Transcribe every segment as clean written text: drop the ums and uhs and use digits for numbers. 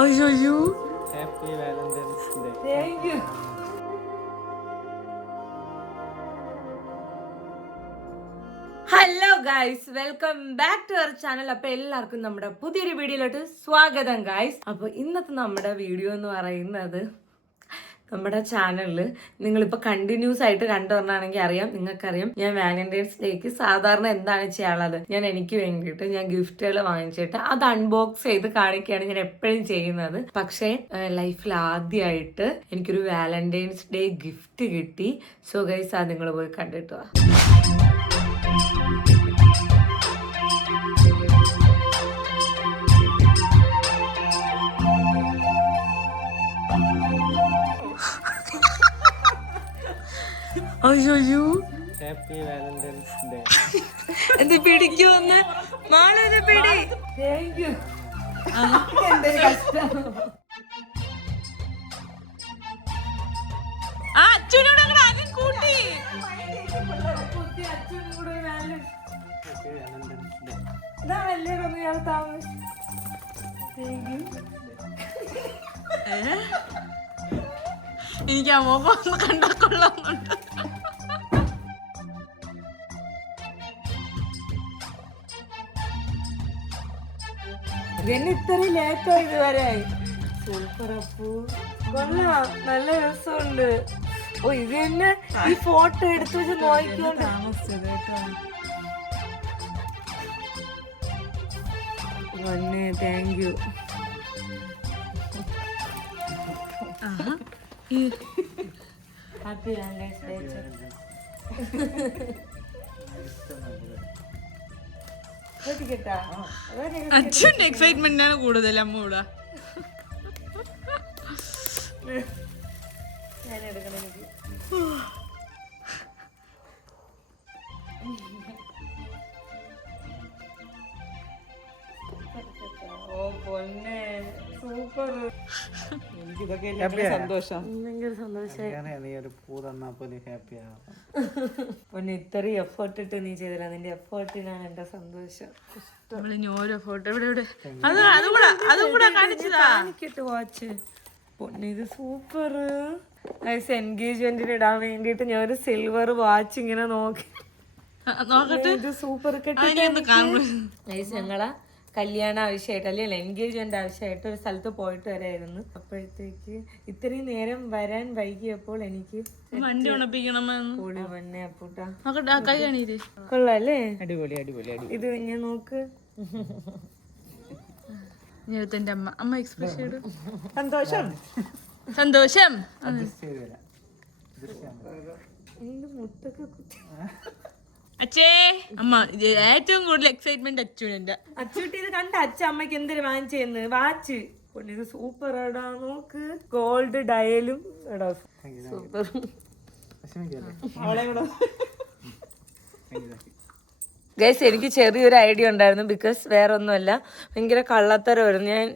അയ്യോ happy valentine's day. Thank you. Hello guys, welcome back to our channel. അപ്പൊ എല്ലാവർക്കും നമ്മുടെ പുതിയൊരു വീഡിയോയിലോട്ട് സ്വാഗതം ഗൈസ്. അപ്പൊ ഇന്നത്തെ നമ്മുടെ വീഡിയോ എന്ന് പറയുന്നത് നമ്മുടെ ചാനലിൽ നിങ്ങളിപ്പോൾ കണ്ടിന്യൂസ് ആയിട്ട് കണ്ടുവരണാണെങ്കിൽ അറിയാം, നിങ്ങൾക്കറിയാം ഞാൻ വാലന്റൈൻസ് ഡേക്ക് സാധാരണ എന്താണ് ചെയ്യാനുള്ളത്, ഞാൻ എനിക്ക് വേണ്ടിയിട്ട് ഞാൻ ഗിഫ്റ്റുകൾ വാങ്ങിച്ചിട്ട് അത് അൺബോക്സ് ചെയ്ത് കാണിക്കുകയാണ് ഞാൻ എപ്പോഴും ചെയ്യുന്നത്. പക്ഷേ ലൈഫിൽ ആദ്യമായിട്ട് എനിക്കൊരു വാലന്റൈൻസ് ഡേ ഗിഫ്റ്റ് കിട്ടി. സോ ഗൈസ്, അത് നിങ്ങൾ പോയി കണ്ടിട്ട് വാ. അയ്യോ ഹാപ്പി വാലന്റൈൻസ് ഡേ. എന്ത് പിടിക്കുമെന്ന് മാളൊരു പിടി. Thank you. എന്തൊരു കഷ്ടം. കൂട്ടി എനിക്ക് അമ്മ കണ്ടാ കൊള്ളാമുണ്ട്. ഇതന്നെ ഇത്രയും ലേറ്റായി ഇതുവരെ. സൂപ്പർ അപ്പു, കൊള്ളാം, നല്ല രസമുണ്ട്. ഓ, ഇത് തന്നെ ഈ ഫോട്ടോ എടുത്തു വെച്ച് നോക്കിക്കൊണ്ട് വന്നേ. Thank you. Happy valentine's day. അച്ഛൻ്റെ എക്സൈറ്റ്മെന്റാണ് കൂടുതൽ അമ്മ ഇവിടെ. ഞാൻ എടുക്കണം എനിക്ക്. ഓ പൊന്നെ, സൂപ്പർ. എനിക്കിതൊക്കെ സന്തോഷം, ഭയങ്കര സന്തോഷമായി. നീ ഒരു പൂ തന്നാ പോലെ ഹാപ്പി ആവാം. പൊന്നെ, ഇത്രയും എഫേർട്ട് ഇട്ട് നീ ചെയ്തില്ല. നിന്റെ എഫേർട്ടിനാണ് എന്റെ സന്തോഷം. ഓരോ ഫോട്ടോ ഇവിടെ ഇവിടെ അതും കൂടെ കാണിക്കട്ടെ വാച്ച്. പൊന്നെ, ഇത് സൂപ്പർ. എൻഗേജ്മെന്റിന് ഇടാൻ വേണ്ടിട്ട് ഞാൻ ഒരു സിൽവർ വാച്ച് ഇങ്ങനെ നോക്കി. ഇത് സൂപ്പർ. ഞങ്ങളാ കല്യാണ ആവശ്യമായിട്ട് അല്ലെങ്കിൽ എൻഗേജ്മെന്റ് ആവശ്യമായിട്ട് ഒരു സ്ഥലത്ത് പോയിട്ട് വരായിരുന്നു. അപ്പോഴത്തേക്ക് ഇത്രയും നേരം വരാൻ വൈകിയപ്പോൾ എനിക്ക് വണ്ടി ഉണപ്പിക്കണം. പൊന്നെ അപ്പൂട്ടാ, കൊള്ളാല്ലേ? അടിപൊളി അടിപൊളി അടിപൊളി. ഇത് ഞാൻ നോക്ക്. എന്റെ അമ്മ എക്സ്പ്രഷൻ ഇടും. സന്തോഷം സന്തോഷം. മുട്ടൊക്കെ കുത്തി. അച്ഛേ, അമ്മ ഏറ്റവും കൂടുതൽ എക്സൈറ്റ്മെന്റ് അച്ഛൻ്റെ. അച്ചൂട്ടി ഇത് കണ്ട അച്ഛ അമ്മയ്ക്ക് എന്തൊരു വാങ്ങിച്ചെന്ന് വാച്ച്. ഇത് സൂപ്പർ എടാ, നോക്ക്. ഗോൾഡ് ഡയലും എടാ, സൂപ്പർ. ഗൈസ്, എനിക്ക് ചെറിയൊരു ഐഡിയ ഉണ്ടായിരുന്നു. ബിക്കോസ് വേറെ ഒന്നുമല്ല, ഭയങ്കര കള്ളത്തരമായിരുന്നു. ഞാൻ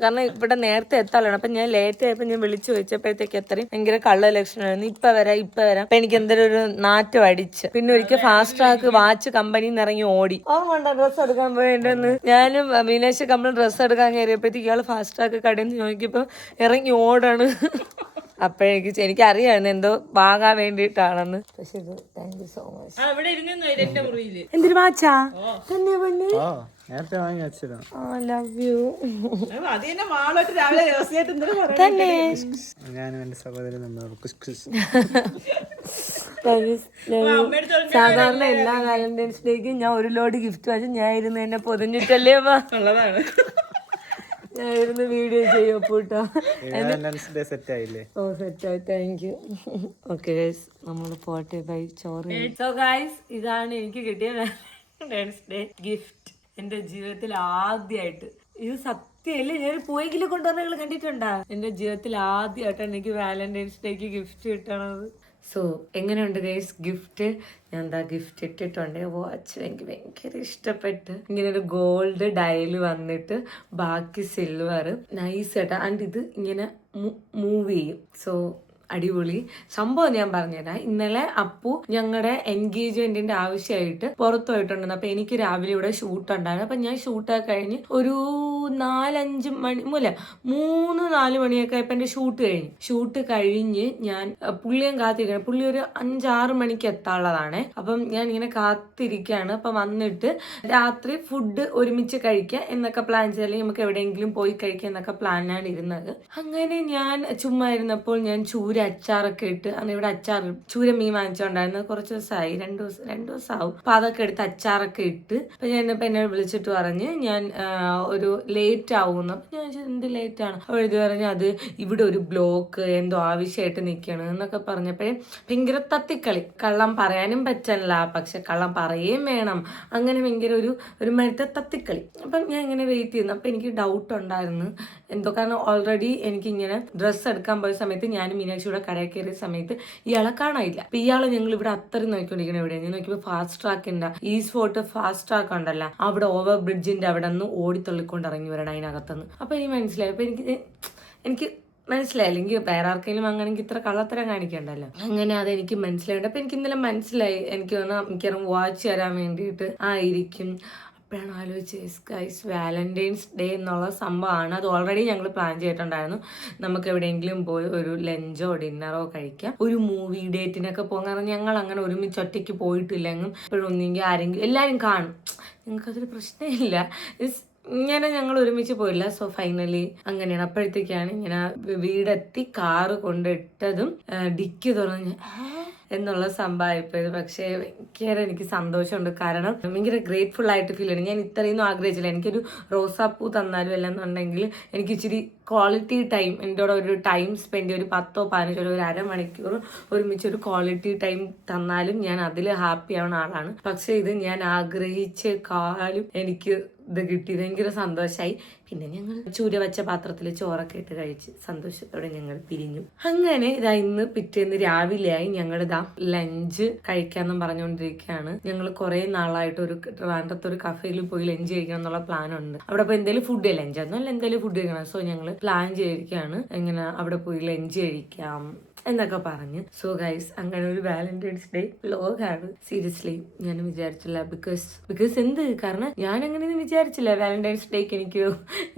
കാരണം ഇവിടെ നേരത്തെ എത്താനാണ്. അപ്പം ഞാൻ ലേറ്റ് ആയപ്പോൾ ഞാൻ വിളിച്ചു ചോദിച്ചപ്പോഴത്തേക്ക് എത്രയും ഭയങ്കര കള്ള ലക്ഷണമായിരുന്നു. ഇപ്പം വരാം. അപ്പം എനിക്ക് എന്തൊരു ഒരു നാറ്റം അടിച്ച്. പിന്നെ ഒരിക്കൽ ഫാസ്റ്റ് ട്രാക്ക് വാച്ച് കമ്പനിയിൽ നിന്ന് ഇറങ്ങി ഓടി. വേണ്ട ഡ്രസ്സ് എടുക്കാൻ പോയിണ്ടെന്ന്. ഞാനും മീനാക്ഷി കമ്പനി ഡ്രസ്സ് എടുക്കാൻ കയറിയപ്പോഴത്തേക്ക് ഇയാൾ ഫാസ്റ്റ് ട്രാക്ക് കടയിൽ നിന്ന് ചോദിക്കുമ്പോൾ ഇറങ്ങി ഓടാണ്. അപ്പോഴേക്ക് എനിക്കറിയായിരുന്നു എന്തോ വാങ്ങാൻ വേണ്ടിയിട്ടാണെന്ന്. പക്ഷെ ഇത് താങ്ക് യു സോ മച്ച്. എന്തൊരു വാച്ചാ തന്നെ പൊന്നെ. നേരത്തെ വാങ്ങി വെച്ചതാ. ലവ് യു തന്നെ. ഞാനും എന്റെ സഹോദരൻ സാധാരണ എല്ലാ വാലന്റൈൻസ് ഡേക്കും ഞാൻ ഒരു ലോഡ് ഗിഫ്റ്റ് വാങ്ങിച്ചു. ഞാൻ ഇരുന്ന് എന്നെ പൊതിഞ്ഞിട്ടല്ലേ ഉള്ളതാണ്. ഞാനിരുന്ന് വീഡിയോ ചെയ്യപ്പോട്ടോ. ഓ, സെറ്റായി. Thank you. ഓക്കെ ഗൈസ്, നമ്മൾ പോട്ടെ. ബൈ. ചോറ്. സോ ഗൈസ്, ഇതാണ് എനിക്ക് കിട്ടിയ വാലന്റൈൻസ് ഡേ ഗിഫ്റ്റ്. എന്റെ ജീവിതത്തിൽ ആദ്യമായിട്ട്. ഇത് സത്യമല്ലേ, ഞാൻ പോയെങ്കിലും കൊണ്ടുവന്ന നിങ്ങൾ കണ്ടിട്ടുണ്ടാ? എന്റെ ജീവിതത്തിൽ ആദ്യമായിട്ടാണ് എനിക്ക് വാലന്റൈൻസ് ഡേക്ക് ഗിഫ്റ്റ് കിട്ടണത്. സോ എങ്ങനെയുണ്ട് ഗൈസ് ഗിഫ്റ്റ്? ഞാൻ എന്താ ഗിഫ്റ്റ് ഇട്ടിട്ടുണ്ട്. വാച്ച് എനിക്ക് ഭയങ്കര ഇഷ്ടപ്പെട്ട്. ഇങ്ങനെ ഒരു ഗോൾഡ് ഡയൽ വന്നിട്ട് ബാക്കി സിൽവർ. നൈസ് കേട്ടോ. ആൻഡ് ഇത് ഇങ്ങനെ മൂവ് ചെയ്യും. സോ അടിപൊളി സംഭവം ഞാൻ പറഞ്ഞുതരാം. ഇന്നലെ അപ്പു ഞങ്ങളുടെ എൻഗേജ്മെന്റിന്റെ ആവശ്യമായിട്ട് പുറത്തു പോയിട്ടുണ്ടെന്ന്. അപ്പൊ എനിക്ക് രാവിലെ ഇവിടെ ഷൂട്ട് ഉണ്ടായിരുന്നു. അപ്പൊ ഞാൻ ഷൂട്ടൊക്കെ കഴിഞ്ഞ് ഒരു 4-5 മണി 3-4 മണിയൊക്കെ ആയപ്പോ എന്റെ ഷൂട്ട് കഴിഞ്ഞ് ഞാൻ പുള്ളിയും കാത്തിരിക്കണം. പുള്ളി ഒരു 5-6 മണിക്ക് എത്താനുള്ളതാണ്. അപ്പം ഞാൻ ഇങ്ങനെ കാത്തിരിക്കുകയാണ്. അപ്പൊ വന്നിട്ട് രാത്രി ഫുഡ് ഒരുമിച്ച് കഴിക്കുക എന്നൊക്കെ പ്ലാൻ ചെയ്താൽ നമുക്ക് എവിടെയെങ്കിലും പോയി കഴിക്കുക എന്നൊക്കെ പ്ലാനാണ് ഇരുന്നത്. അങ്ങനെ ഞാൻ ചുമ്മാ ഇരുന്നപ്പോൾ ഞാൻ ചൂര അച്ചാറൊക്കെ ഇട്ട്, അന്ന് ഇവിടെ ചൂര മീൻ വാങ്ങിച്ചോണ്ടായിരുന്നു. കുറച്ച് ദിവസമായി, 2 ദിവസം ആവും. അപ്പൊ അതൊക്കെ എടുത്ത് അച്ചാറൊക്കെ ഇട്ട് അപ്പൊ ഞാൻ എന്നെ വിളിച്ചിട്ട് പറഞ്ഞ് ഞാൻ ഒരു ലേറ്റ് ആവുന്നു. അപ്പൊ ഞാൻ എന്ത് ലേറ്റ് ആണ്? അപ്പോൾ ഇത് പറഞ്ഞ് അത് ഇവിടെ ഒരു ബ്ലോക്ക് എന്തോ ആവശ്യമായിട്ട് നിൽക്കണം എന്നൊക്കെ പറഞ്ഞപ്പോഴേ ഭയങ്കര തത്തിക്കളി. കള്ളം പറയാനും പറ്റല്ല, പക്ഷെ കള്ളം പറയുകയും വേണം. അങ്ങനെ ഭയങ്കര ഒരു മരത്തെ തത്തിക്കളി. അപ്പം ഞാൻ ഇങ്ങനെ വെയിറ്റ് ചെയ്യുന്നു. അപ്പൊ എനിക്ക് ഡൗട്ട് ഉണ്ടായിരുന്നു എന്തോ, കാരണം ഓൾറെഡി എനിക്കിങ്ങനെ ഡ്രസ്സ് എടുക്കാൻ പോയ സമയത്ത് ഞാനും മീനാക്ഷിയുടെ കടയിൽ കയറിയ സമയത്ത് ഇയാളെ കാണാനില്ല. അപ്പൊ ഇയാളെ ഞങ്ങൾ ഇവിടെ അത്രയും നോക്കിക്കൊണ്ടിരിക്കണം. എവിടെ ഞാൻ നോക്കിയപ്പോൾ ഫാസ്റ്റ് ട്രാക്കിന്റെ ഈസ്റ്റ് ഫോർട്ട് ഫാസ്റ്റ് ട്രാക്ക് ഉണ്ടല്ലോ, അവിടെ ഓവർ ബ്രിഡ്ജിന്റെ അവിടെ നിന്ന് ഓടിത്തള്ളിക്കൊണ്ട് ഇറങ്ങി വരണം അതിനകത്തുനിന്ന്. അപ്പൊ എനിക്ക് മനസ്സിലായി. അപ്പൊ എനിക്ക് മനസ്സിലായി. അല്ലെങ്കിൽ വേറെ ആർക്കെങ്കിലും അങ്ങനെങ്കിൽ ഇത്ര കള്ളത്തരം കാണിക്കണ്ടല്ലോ. അങ്ങനെ അതെനിക്ക് മനസ്സിലായിട്ട് അപ്പൊ എനിക്ക് ഇന്നലെ മനസ്സിലായി. എനിക്ക് മിക്കവാറും വാച്ച് തരാൻ വേണ്ടിയിട്ട് ആയിരിക്കും. അപ്പോഴാണ് ആലോചിച്ചത് വാലന്റൈൻസ് ഡേ എന്നുള്ള സംഭവമാണ്. അത് ഓൾറെഡി ഞങ്ങൾ പ്ലാൻ ചെയ്തിട്ടുണ്ടായിരുന്നു. നമുക്ക് എവിടെയെങ്കിലും പോയി ഒരു ലഞ്ചോ ഡിന്നറോ കഴിക്കാം, ഒരു മൂവി ഡേറ്റിനൊക്കെ പോകാൻ. കാരണം ഞങ്ങൾ അങ്ങനെ ഒരുമിച്ച് ഒറ്റയ്ക്ക് പോയിട്ടില്ലെങ്കിൽ ഇപ്പോഴും ഒന്നെങ്കിൽ ആരെങ്കിലും എല്ലാവരും കാണും. ഞങ്ങൾക്കതൊരു പ്രശ്നമില്ല. ഇങ്ങനെ ഞങ്ങൾ ഒരുമിച്ച് പോയില്ല. സോ ഫൈനലി അങ്ങനെയാണ്. അപ്പോഴത്തേക്കാണ് ഇങ്ങനെ വീടെത്തി കാറ് കൊണ്ടിട്ടതും ഡിക്കി തുറന്ന് എന്നുള്ള സംഭവമായിപ്പോയത്. പക്ഷേ ഭയങ്കര എനിക്ക് സന്തോഷമുണ്ട്. കാരണം ഭയങ്കര ഗ്രേറ്റ്ഫുൾ ആയിട്ട് ഫീൽ ചെയ്യണം. ഞാൻ ഇത്രയൊന്നും ആഗ്രഹിച്ചില്ല. എനിക്കൊരു റോസാപ്പൂ തന്നാലും അല്ലെന്നുണ്ടെങ്കിൽ എനിക്ക് ഇച്ചിരി ക്വാളിറ്റി ടൈം, എൻ്റെ കൂടെ ഒരു ടൈം സ്പെൻഡ്, ഒരു 10-15 ഒരു അരമണിക്കൂർ ഒരുമിച്ച് ഒരു ക്വാളിറ്റി ടൈം തന്നാലും ഞാൻ അതിൽ ഹാപ്പി ആവുന്ന ആളാണ്. പക്ഷെ ഇത് ഞാൻ ആഗ്രഹിച്ചേക്കാളും എനിക്ക് ഇത് കിട്ടി. ഭയങ്കര സന്തോഷമായി. പിന്നെ ഞങ്ങൾ ചൂര വെച്ച പാത്രത്തിൽ ചോറൊക്കെ ഇട്ട് കഴിച്ച് സന്തോഷത്തോടെ ഞങ്ങൾ പിരിഞ്ഞു. അങ്ങനെ ഇതാ ഇന്ന് പിറ്റേന്ന് രാവിലെയായി. ഞങ്ങളിതാ ലഞ്ച് കഴിക്കാന്നും പറഞ്ഞുകൊണ്ടിരിക്കുകയാണ്. ഞങ്ങൾ കുറെ നാളായിട്ട് ഒരു ട്രിവാൻഡ്രത്ത് ഒരു കഫേയിൽ പോയി ലഞ്ച് കഴിക്കണം എന്നുള്ള പ്ലാൻ ഉണ്ട്. അവിടെ പോയി എന്തെങ്കിലും ഫുഡ് ലഞ്ചൊന്നും അല്ല, എന്തെങ്കിലും ഫുഡ് കഴിക്കണം. സോ ഞങ്ങൾ പ്ലാൻ ചെയ്തിരിക്കുകയാണ് ഇങ്ങനെ അവിടെ പോയി ലഞ്ച് കഴിക്കാം എന്നൊക്കെ പറഞ്ഞ്. സോ ഗൈസ് അങ്ങനെ ഒരു വാലന്റൈൻസ് ഡേ വ്ലോഗാണ്. സീരിയസ്ലി ഞാൻ വിചാരിച്ചില്ല. ബിക്കോസ് എന്ത് കാരണം ഞാൻ അങ്ങനെയൊന്നും വിചാരിച്ചില്ല വാലന്റൈൻസ് ഡേക്ക് എനിക്ക്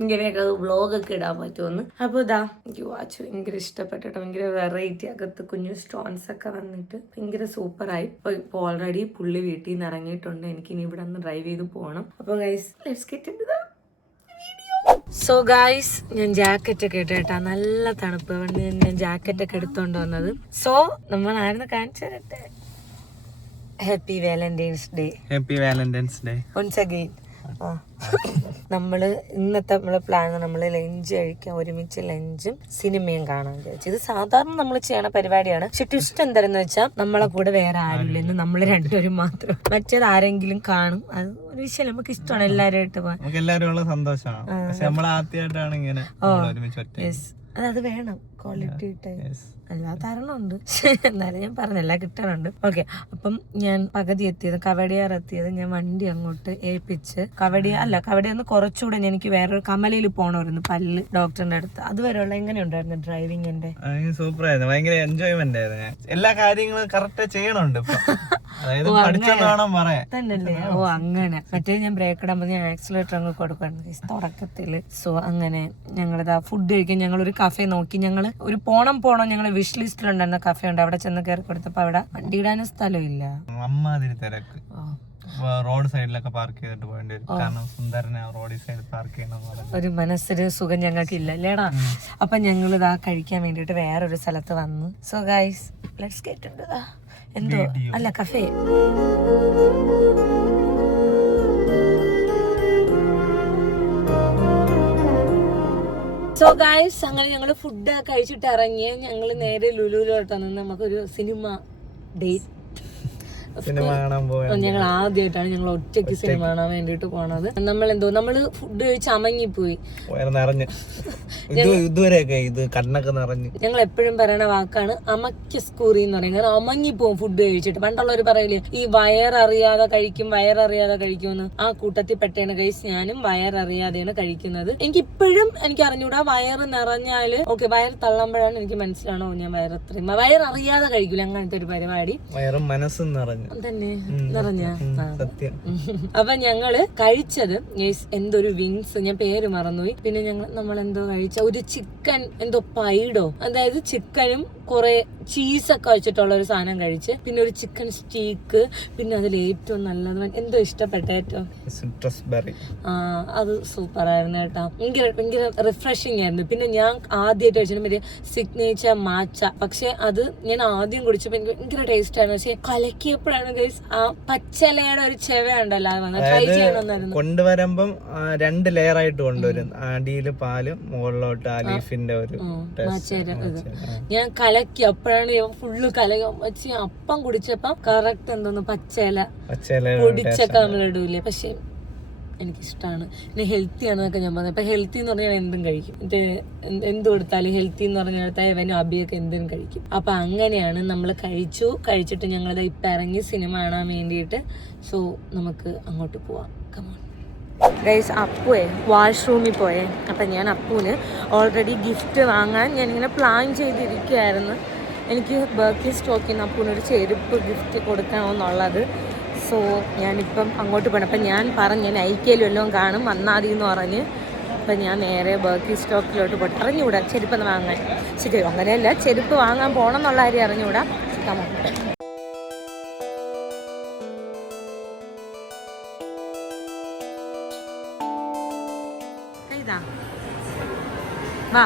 ഇങ്ങനെയൊക്കെ വ്ലോഗൊക്കെ ഇടാൻ പറ്റുമെന്ന്. അപ്പോൾ ഇതാ എനിക്ക് വാച്ച് ഭയങ്കര ഇഷ്ടപ്പെട്ടിട്ട് ഭയങ്കര വെറൈറ്റി, അകത്ത് കുഞ്ഞു സ്റ്റോൺസ് ഒക്കെ വന്നിട്ട് ഭയങ്കര സൂപ്പറായി. ഇപ്പോൾ ഓൾറെഡി പുള്ളി വീട്ടിൽ നിന്ന് ഇറങ്ങിയിട്ടുണ്ട്. എനിക്കിനി ഇവിടെ നിന്ന് ഡ്രൈവ് ചെയ്ത് പോകണം. അപ്പോൾ guys let's get into the so guys ഞാൻ ജാക്കറ്റ് ഒക്കെ ഇട്ടേട്ടാ, നല്ല തണുപ്പ്. അതുകൊണ്ട് ഞാൻ ജാക്കറ്റ് ഒക്കെ എടുത്തോണ്ട് വന്നത്. സോ നമ്മൾ ആയിരുന്നു കാണിച്ചു തരട്ടെ. Happy valentine's day. Happy valentine's day once again. നമ്മള് ഇന്നത്തെ നമ്മളെ പ്ലാൻ നമ്മള് ലഞ്ച് കഴിക്കാൻ, ഒരുമിച്ച് ലഞ്ചും സിനിമയും കാണാൻ വിചാരിച്ചു. ഇത് സാധാരണ നമ്മൾ ചെയ്യണ പരിപാടിയാണ്. പക്ഷെ ട്വിസ്റ്റ് എന്താണെന്ന് വെച്ചാൽ നമ്മളെ കൂടെ വേറെ ആരുമില്ലെന്ന്, നമ്മള് രണ്ടുപേരും മാത്രം. മറ്റേത് ആരെങ്കിലും കാണും. അത് ഒരു വിഷയം നമുക്ക് ഇഷ്ടമാണ് എല്ലാവരുമായിട്ട് പോകാൻ. എല്ലാവരും സന്തോഷമാണ്. പക്ഷെ നമ്മൾ ആദ്യമായിട്ടാണ് ഇങ്ങനെ അത് വേണം ക്വാളിറ്റി ടൈം. എല്ലാ തരണമുണ്ട്, എന്നാലും ഞാൻ പറഞ്ഞല്ല കിട്ടാനുണ്ട്. ഓക്കെ, അപ്പം ഞാൻ പകുതി എത്തിയത് കവടിയാർ എത്തിയത് ഞാൻ വണ്ടി അങ്ങോട്ട് ഏൽപ്പിച്ച് കവടിയാന്ന് കുറച്ചുകൂടെ എനിക്ക് വേറൊരു കമലയിൽ പോണമായിരുന്നു പല്ല് ഡോക്ടറിന്റെ അടുത്ത്. അതുവരെയുള്ള എങ്ങനെ ഉണ്ടായിരുന്നു ഡ്രൈവിംഗ്? എന്റെ സൂപ്പർ ആയിരുന്നു, ഭയങ്കര എൻജോയ്മെന്റ് ആയിരുന്നു. എല്ലാ കാര്യങ്ങളും കറക്റ്റ് ചെയ്യണുണ്ട് തന്നെയല്ലേ? ഓ അങ്ങനെ. മറ്റേ ഞാൻ ബ്രേക്ക് ഇടാൻ ഞാൻ ആക്സിലേറ്റർ അങ്ങ് കൊടുക്കണം തുടക്കത്തില്. സോ അങ്ങനെ ഞങ്ങളിതാ ഫുഡ് കഴിക്കാൻ ഞങ്ങൾ ഒരു കഫേ നോക്കി. ഞങ്ങൾ ഒരു പോണം ഞങ്ങൾ വിഷ് ലിസ്റ്റിലുണ്ടായിരുന്ന കഫേ ഉണ്ട്. അവിടെ ചെന്ന് കയറി കൊടുത്തപ്പോ അവിടെ വണ്ടി ഇടാനും സ്ഥലമില്ല. അമ്മാതിരി തിരക്ക്. റോഡ് സൈഡിലൊക്കെ പാർക്ക് ചെയ്തിട്ട് പോകേണ്ടി വരും. കാരണം സുന്ദരനെ റോഡ് സൈഡിൽ പാർക്ക് ചെയ്യണം. ഒരു മനസ്സൊരു സുഖം ഞങ്ങൾക്ക് ഇല്ല അല്ലേടാ. അപ്പൊ ഞങ്ങൾ ഇതാ കഴിക്കാൻ വേണ്ടിട്ട് വേറൊരു സ്ഥലത്ത് വന്നു. So guys let's get into the എന്തോ അല്ല കഫേ. സോ ഗൈസ് അങ്ങനെ ഞങ്ങള് ഫുഡ് കഴിച്ചിട്ട് ഇറങ്ങിയ ഞങ്ങള് നേരെ ലുലുലോട്ട് നിന്ന് നമുക്കൊരു സിനിമ ഡേറ്റ് സിനിമ കാണാൻ പോയത്. ഞങ്ങൾ ആദ്യമായിട്ടാണ് ഞങ്ങൾ ഒറ്റയ്ക്ക് സിനിമ കാണാൻ വേണ്ടിട്ട് പോണത്. നമ്മള് ഫുഡ് കഴിച്ച് അമങ്ങിപ്പോയി, നിറഞ്ഞു ഇതുവരെയൊക്കെ ഇത് കണ്ണൊക്കെ നിറഞ്ഞു. ഞങ്ങൾ എപ്പോഴും പറയണ വാക്കാണ് അമക്ക സ്കൂറി എന്ന് പറയും. കാരണം അമങ്ങിപ്പോവും ഫുഡ് കഴിച്ചിട്ട്. പണ്ടുള്ളവർ പറയില്ലേ ഈ വയററിയാതെ കഴിക്കുമെന്ന്, ആ കൂട്ടത്തിൽ പെട്ടേണ് ഗൈസ്. ഞാനും വയററിയാതെയാണ് കഴിക്കുന്നത്. എനിക്കിപ്പോഴും എനിക്ക് അറിഞ്ഞൂടാ വയറ് നിറഞ്ഞാല് ഓക്കെ, വയറ് തള്ളുമ്പോഴാണ് എനിക്ക് മനസ്സിലാണോ ഞാൻ വയററിയാതെ കഴിക്കൂല. അങ്ങനത്തെ ഒരു പരിപാടി. വയറും മനസ്സും നിറഞ്ഞു തന്നെ നിറഞ്ഞ സത്യം. അപ്പൊ ഞങ്ങള് കഴിച്ചത് എന്തൊരു വിങ്സ്, ഞാൻ പേര് മറന്നുപോയി. പിന്നെ നമ്മൾ എന്തോ കഴിച്ച ഒരു ചിക്കൻ എന്തോ പൈഡോ, അതായത് ചിക്കനും കുറെ ചീസൊക്കെ വെച്ചിട്ടുള്ള ഒരു സാധനം കഴിച്ച്, പിന്നെ ഒരു ചിക്കൻ സ്റ്റീക്ക്, പിന്നെ അതിൽ ഏറ്റവും നല്ലത് എന്തോ ഇഷ്ടപ്പെട്ട ഏറ്റവും അത് സൂപ്പർ ആയിരുന്നു കേട്ടോ. ഭയങ്കര റിഫ്രഷിങ് ആയിരുന്നു. പിന്നെ ഞാൻ ആദ്യമായിട്ട് കഴിച്ചിട്ട് മറ്റേ സിഗ്നേച്ചർ മാച്ച, പക്ഷെ അത് ഞാൻ ആദ്യം കുടിച്ചപ്പോ എനിക്ക് ഭയങ്കര ടേസ്റ്റ് ആയിരുന്നു. പക്ഷെ കലക്കിയപ്പോഴാണ് ഗൈസ് ആ പച്ചലയുടെ ഒരു ചെവ ഉണ്ടല്ലോ, അത് വന്നത് ട്രൈ ചെയ്യണമെന്നായിരുന്നു. കൊണ്ടുവരുമ്പം 2 ലെയർ ആയിട്ട് കൊണ്ടുവരും. അടിയില് പാലും മുകളിലോട്ട് ആ ലീഫിന്റെ ഒരു ഞാൻ കലക്കി, അപ്പോഴാണ് ഫുള്ള് കലക്കി വെച്ച് അപ്പം കുടിച്ചപ്പം കറക്റ്റ് എന്തോന്ന് പച്ചല പൊടിച്ചൊക്കെ നമ്മൾ ഇടൂലേ. പക്ഷെ എനിക്കിഷ്ടമാണ്. പിന്നെ ഹെൽത്തി ആണെന്നൊക്കെ ഞാൻ പറഞ്ഞത്. ഇപ്പൊ ഹെൽത്തി എന്ന് പറഞ്ഞാൽ എന്തും കഴിക്കും. എന്ത് കൊടുത്താലും ഹെൽത്തി എന്ന് പറഞ്ഞാൽ ഇവനും അബിയൊക്കെ എന്തും കഴിക്കും. അപ്പൊ അങ്ങനെയാണ് നമ്മൾ കഴിച്ചിട്ട് ഞങ്ങളത് ഇപ്പൊ ഇറങ്ങി സിനിമ കാണാൻ വേണ്ടിയിട്ട്. സോ നമുക്ക് അങ്ങോട്ട് പോവാം. Come on guys. അപ്പുവേ വാഷ്റൂമിൽ പോയേ. അപ്പം ഞാൻ അപ്പുവിന് ഓൾറെഡി ഗിഫ്റ്റ് വാങ്ങാൻ ഞാനിങ്ങനെ പ്ലാൻ ചെയ്തിരിക്കുകയായിരുന്നു. എനിക്ക് ബർക്കി സ്റ്റോക്കിൽ നിന്ന് അപ്പുവിനൊരു ചെരുപ്പ് ഗിഫ്റ്റ് കൊടുക്കണമെന്നുള്ളത്. സോ ഞാനിപ്പം അങ്ങോട്ട് പോകണം. അപ്പം ഞാൻ പറഞ്ഞു നൈക്കയിലും എല്ലാം കാണും വന്നാതി എന്ന് പറഞ്ഞ്. അപ്പം ഞാൻ നേരെ ബർക്കി സ്റ്റോക്കിലോട്ട് പോയിട്ട് അറിഞ്ഞുകൂടാ ചെരുപ്പൊന്ന് വാങ്ങാൻ. ശരി, അങ്ങനെയല്ല, ചെരുപ്പ് വാങ്ങാൻ പോകണം എന്നുള്ള കാര്യം അറിഞ്ഞുകൂടാ. കമോൺ. വാ,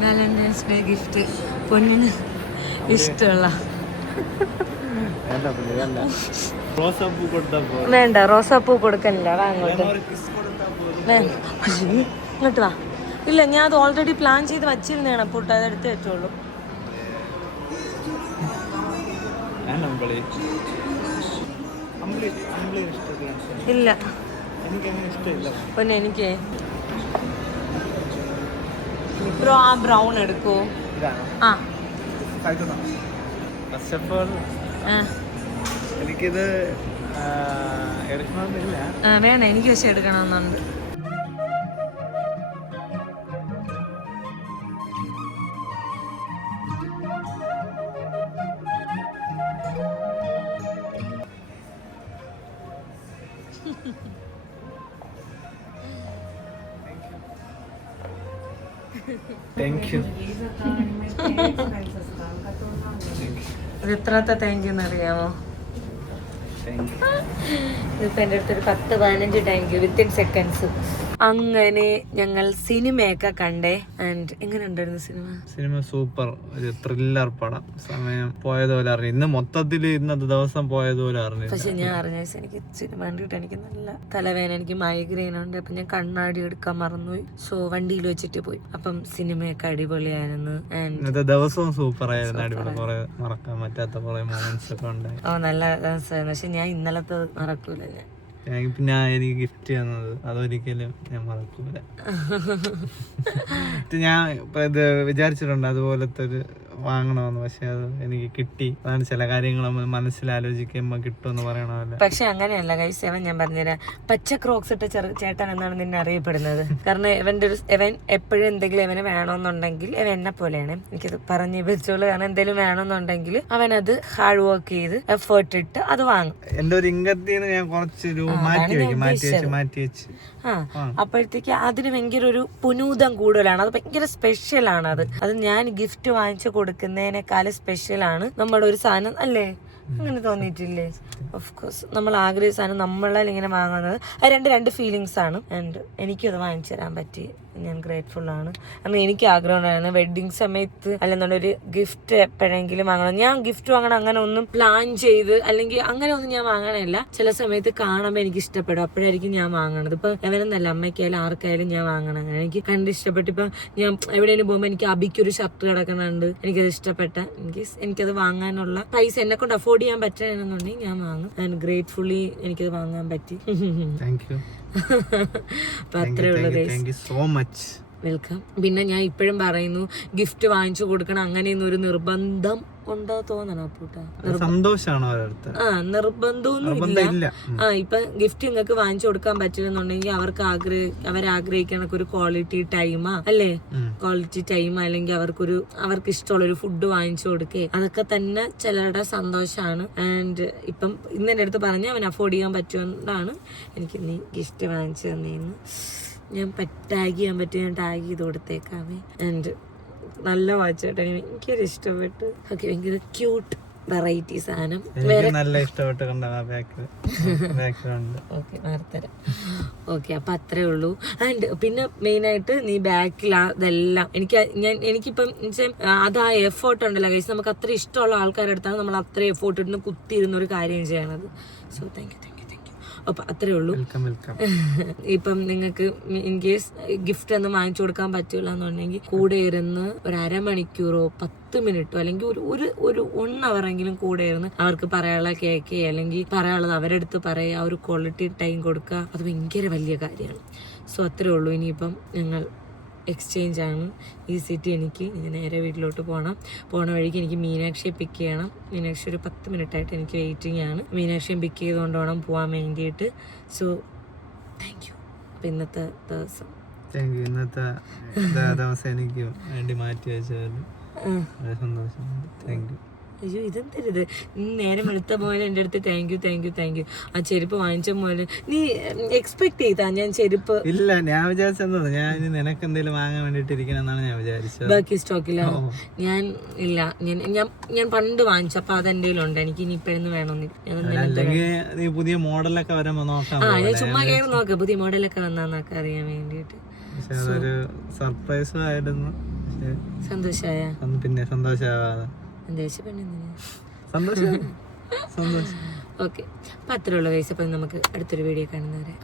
വാലന്റൈൻസ് ഡേ ഗിഫ്റ്റ് പൊന്നിന് ഇഷ്ടമുള്ള. വേണ്ട, റോസാപ്പൂ കൊടുക്കണില്ല. വാ അങ്ങോട്ട്, ഇങ്ങോട്ട് വാ. ഇല്ല, ഞാൻ അത് ഓൾറെഡി പ്ലാൻ ചെയ്ത് വച്ചിരുന്നതാണ്. പൂട്ട അതെടുത്ത് വെച്ചോളൂ. ഇല്ല പിന്നെ എനിക്ക് ബ്രോ ആ ബ്രൗൺ എടുക്കൂ. ആ എനിക്കിത് വേണം, എനിക്ക് പക്ഷെ എടുക്കണമെന്നുണ്ട്. Thank you. ഇത് എത്രത്തെ താങ്ക് യു എന്നറിയാമോ? ഇതിപ്പോ എൻ്റെ അടുത്തൊരു 10-15 താങ്ക് യു വിത്തിൻ സെക്കൻഡ്സ്. അങ്ങനെ ഞങ്ങൾ സിനിമയൊക്കെ കണ്ടേ. ആൻഡ് എങ്ങനെ ഉണ്ടായിരുന്നു സിനിമ? സൂപ്പർ. ഒരു ത്രില്ലർ പടം. സമയം പോയതുപോലെ അറിഞ്ഞു. ഇന്ന് മൊത്തത്തിൽ ഇന്നത്തെ ദിവസം പോയതുപോലെ അറിഞ്ഞു. പക്ഷെ ഞാൻ അറിഞ്ഞ എനിക്ക് സിനിമ കണ്ടിട്ട് എനിക്ക് നല്ല തലവേദന, എനിക്ക് മൈഗ്രെയിൻ ഉണ്ട്. അപ്പൊ ഞാൻ കണ്ണാടി എടുക്കാൻ മറന്നുപോയി. സോ വണ്ടിയിൽ വെച്ചിട്ട് പോയി. അപ്പം സിനിമയൊക്കെ അടിപൊളിയായിരുന്നു. ഇന്നത്തെ ദിവസവും സൂപ്പർ ആയിരുന്നു. അടിപൊളി, കുറെ മറക്കാൻ പറ്റാത്ത കുറെ മൊമെന്റ്സ് ഒക്കെ ഉണ്ടായി. നല്ല രസമായിരുന്നു. പക്ഷെ ഞാൻ ഇന്നലത്തെ മറക്കൂല. പിന്നെ എനിക്ക് ഗിഫ്റ്റ് തന്നത് അതൊരിക്കലും ഞാൻ മറക്കൂല. ഞാൻ ഇത് വിചാരിച്ചിട്ടുണ്ട് അതുപോലത്തെ ഒരു വാങ്ങണമെന്ന്. പക്ഷെ അത് എനിക്ക് കിട്ടി. അതാണ് ചില കാര്യങ്ങൾ നമ്മൾ മനസ്സിലാലോചിക്കുമ്പോ കിട്ടുമെന്ന് പറയണമല്ലോ. പക്ഷെ അങ്ങനെയല്ല ഗൈസ്. ഞാൻ പറഞ്ഞുതരാം, പച്ച ക്രോക്സ് ഇട്ട ചേട്ടൻ എന്നാണ് നിന്നെ അറിയപ്പെടുന്നത്. കാരണം ഇവൻ എപ്പോഴും എന്തെങ്കിലും ഇവന് വേണമെന്നുണ്ടെങ്കിൽ ഇവൻ എന്നെ പോലെയാണ്. എനിക്കത് പറഞ്ഞു വെച്ചോളൂ. കാരണം എന്തെങ്കിലും വേണമെന്നുണ്ടെങ്കിൽ അവനത് ഹാർഡ് വർക്ക് ചെയ്ത് എഫേർട്ട് ഇട്ട് അത് വാങ്ങും. എന്റെ ഒരു ഇംഗത്തിന് ഞാൻ കുറച്ച് മാറ്റി വെച്ച് അപ്പോഴത്തേക്ക് അതിന് ഭയങ്കര ഒരു പുനൂതം കൂടുതലാണ്. അത് ഭയങ്കര സ്പെഷ്യലാണ്. അത് ഞാൻ ഗിഫ്റ്റ് വാങ്ങിച്ചു കൊടുക്കുന്നതിനേക്കാളും സ്പെഷ്യലാണ് നമ്മുടെ ഒരു സാധനം അല്ലേ. അങ്ങനെ തോന്നിയിട്ടില്ലേ? ഓഫ് കോഴ്സ് നമ്മൾ ആഗ്രഹിച്ച സാധനം നമ്മളാൽ ഇങ്ങനെ വാങ്ങുന്നത് അത് രണ്ട് ഫീലിങ്സ് ആണ്. ആൻഡ് എനിക്കും അത് വാങ്ങിച്ചു തരാൻ പറ്റി, ഞാൻ ഗ്രേറ്റ്ഫുൾ ആണ്. കാരണം എനിക്ക് ആഗ്രഹം ഉണ്ടായിരുന്നു വെഡിങ് സമയത്ത് അല്ലെന്നുള്ളൊരു ഗിഫ്റ്റ് എപ്പോഴെങ്കിലും വാങ്ങണം. ഞാൻ ഗിഫ്റ്റ് വാങ്ങണം അങ്ങനെ ഒന്നും പ്ലാൻ ചെയ്ത് അല്ലെങ്കിൽ അങ്ങനെ ഒന്നും ഞാൻ വാങ്ങണമില്ല. ചില സമയത്ത് കാണുമ്പോൾ എനിക്ക് ഇഷ്ടപ്പെടും, അപ്പോഴായിരിക്കും ഞാൻ വാങ്ങണത്. ഇപ്പൊ എവരെന്നല്ല, അമ്മയ്ക്കായാലും ആർക്കായാലും ഞാൻ വാങ്ങണം. അങ്ങനെ എനിക്ക് കണ്ട് ഇഷ്ടപ്പെട്ടു. ഇപ്പൊ ഞാൻ എവിടെയെങ്കിലും പോകുമ്പോൾ എനിക്ക് അബിക്കൊരു ഷർട്ട് കിടക്കണുണ്ട്, എനിക്കത് ഇഷ്ടപ്പെട്ട, എനിക്കത് വാങ്ങാനുള്ള പൈസ എന്നെ കൊണ്ട് അഫോർഡ് ചെയ്യാൻ പറ്റണമെന്നുണ്ടെങ്കിൽ ഞാൻ വാങ്ങും. ആൻഡ് ഗ്രേറ്റ്ഫുള്ളി എനിക്കത് വാങ്ങാൻ പറ്റി. അപ്പൊ അത്രേ ഉള്ളൂ. വെൽക്കം. പിന്നെ ഞാൻ ഇപ്പോഴും പറയുന്നു, ഗിഫ്റ്റ് വാങ്ങിച്ചു കൊടുക്കണം അങ്ങനെയൊന്നും ഒരു നിർബന്ധം ഉണ്ടോ തോന്നണം പൂട്ടാ. നിർബന്ധമൊന്നും ഇല്ല. ഇപ്പൊ ഗിഫ്റ്റ് നിങ്ങൾക്ക് വാങ്ങിച്ചു കൊടുക്കാൻ പറ്റില്ലെന്നുണ്ടെങ്കിൽ അവരാഗ്രഹിക്കണ ഒരു ക്വാളിറ്റി ടൈമാ അല്ലേ, ക്വാളിറ്റി ടൈം അല്ലെങ്കിൽ അവർക്ക് ഇഷ്ടമുള്ള ഒരു ഫുഡ് വാങ്ങിച്ചു കൊടുക്കേ, അതൊക്കെ തന്നെ ചിലരുടെ സന്തോഷമാണ്. ആൻഡ് ഇപ്പം ഇന്നെന്റെ അടുത്ത് പറഞ്ഞ് അവൻ അഫോർഡ് ചെയ്യാൻ പറ്റുകൊണ്ടാണ് എനിക്ക് നീ ഗിഫ്റ്റ് വാങ്ങിച്ചു തന്നേന്ന്. ഞാൻ ടാഗ് ചെയ്യാൻ പറ്റും, ഞാൻ ടാഗ് ചെയ്ത് കൊടുത്തേക്കാമേ. ആൻഡ് നല്ല വാച്ചായിട്ട് എനിക്കൊരു ഇഷ്ടപ്പെട്ടു. ഓക്കെ, ഭയങ്കര ക്യൂട്ട് വെറൈറ്റി സാധനം. ഓക്കെ, അപ്പൊ അത്രേ ഉള്ളൂ. ആൻഡ് പിന്നെ മെയിൻ ആയിട്ട് നീ ബാക്കിൽ അതെല്ലാം എനിക്കിപ്പം അത് ആ എഫേർട്ട് ഉണ്ടല്ലോ ഗൈസ്, നമുക്ക് അത്ര ഇഷ്ടമുള്ള ആൾക്കാരുടെ അടുത്താണ് നമ്മൾ അത്ര എഫേർട്ട് ഇടുന്ന കുത്തിയിരുന്ന ഒരു കാര്യം ചെയ്യണത്. So thank you. അപ്പൊ അത്രേ ഉള്ളൂ. ഇപ്പം നിങ്ങൾക്ക് ഇൻ കേസ് ഗിഫ്റ്റ് ഒന്നും വാങ്ങിച്ചു കൊടുക്കാൻ പറ്റൂല എന്നുണ്ടെങ്കിൽ കൂടെ ഇരുന്ന് ഒരു അരമണിക്കൂറോ 10 മിനിറ്റോ അല്ലെങ്കിൽ ഒരു 1 ഹവറെങ്കിലും കൂടെ ഇരുന്ന് അവർക്ക് പറയാനുള്ള കേക്ക് അല്ലെങ്കിൽ പറയാനുള്ളത് അവരുടെ അടുത്ത് പറയുക, ഒരു ക്വാളിറ്റി ടൈം കൊടുക്കുക, അത് ഭയങ്കര വലിയ കാര്യമാണ്. സോ അത്രേ ഉള്ളൂ. ഇനിയിപ്പം ഞങ്ങൾ എക്സ്ചേഞ്ച് ആണ്. ഈ സിറ്റി എനിക്ക് ഇനി നേരെ വീട്ടിലോട്ട് പോണ വഴിക്ക് എനിക്ക് മീനാക്ഷിയെ പിക്ക് ചെയ്യണം. മീനാക്ഷി ഒരു 10 മിനിറ്റായിട്ട് എനിക്ക് വെയിറ്റിംഗ് ആണ്. മീനാക്ഷിയെ പിക്ക് ചെയ്തുകൊണ്ട് വേണം പോകാൻ വേണ്ടിയിട്ട്. So thank you. അപ്പം ഇന്നത്തെ ദിവസം എനിക്ക് വേണ്ടി മാറ്റി വെച്ചാലും സന്തോഷം. Thank you. അയ്യോ, ഇതെന്തരുത്, നേരം വെളുത്ത പോലെ എൻ്റെ അടുത്ത് താങ്ക് യു. ആ ചെരുപ്പ് വാങ്ങിച്ച പോലെ നീ എക്സ്പെക്ട് ചെയ്താ ഞാൻ ചെരുപ്പ്? ഇല്ല, ഞാൻ വിചാരിച്ചത് ഞാൻ നിനക്ക് എന്തെങ്കിലും വാങ്ങാൻ വേണ്ടിട്ട് ഇരിക്കണെന്നാണ് ഞാൻ വിചാരിച്ചത്. ബാക്കി സ്റ്റോക്കില്ല. ഞാൻ പണ്ട് വാങ്ങിച്ചു, അപ്പൊ അത് എൻ്റെ ഉണ്ട്. എനിക്ക് ഇനി ഇപ്പഴൊന്നും വേണമെന്നില്ല. നീ പുതിയ മോഡലൊക്കെ വരുമ്പോ നോക്കാം. ഞാൻ ചുമ്മാ കയറി നോക്കാം പുതിയ മോഡലൊക്കെ വന്നാന്നൊക്കെ അറിയാൻ വേണ്ടിട്ട്. അതൊരു സർപ്രൈസ് ആയിരുന്നു. സന്തോഷായ? പിന്നെ സന്തോഷാവാതെ സന്തോഷം. ഓക്കെ, അപ്പൊ അത്രേ ഉള്ള കേസ്. അപ്പൊ നമുക്ക് അടുത്തൊരു വീഡിയോ കാണുന്നവരെ.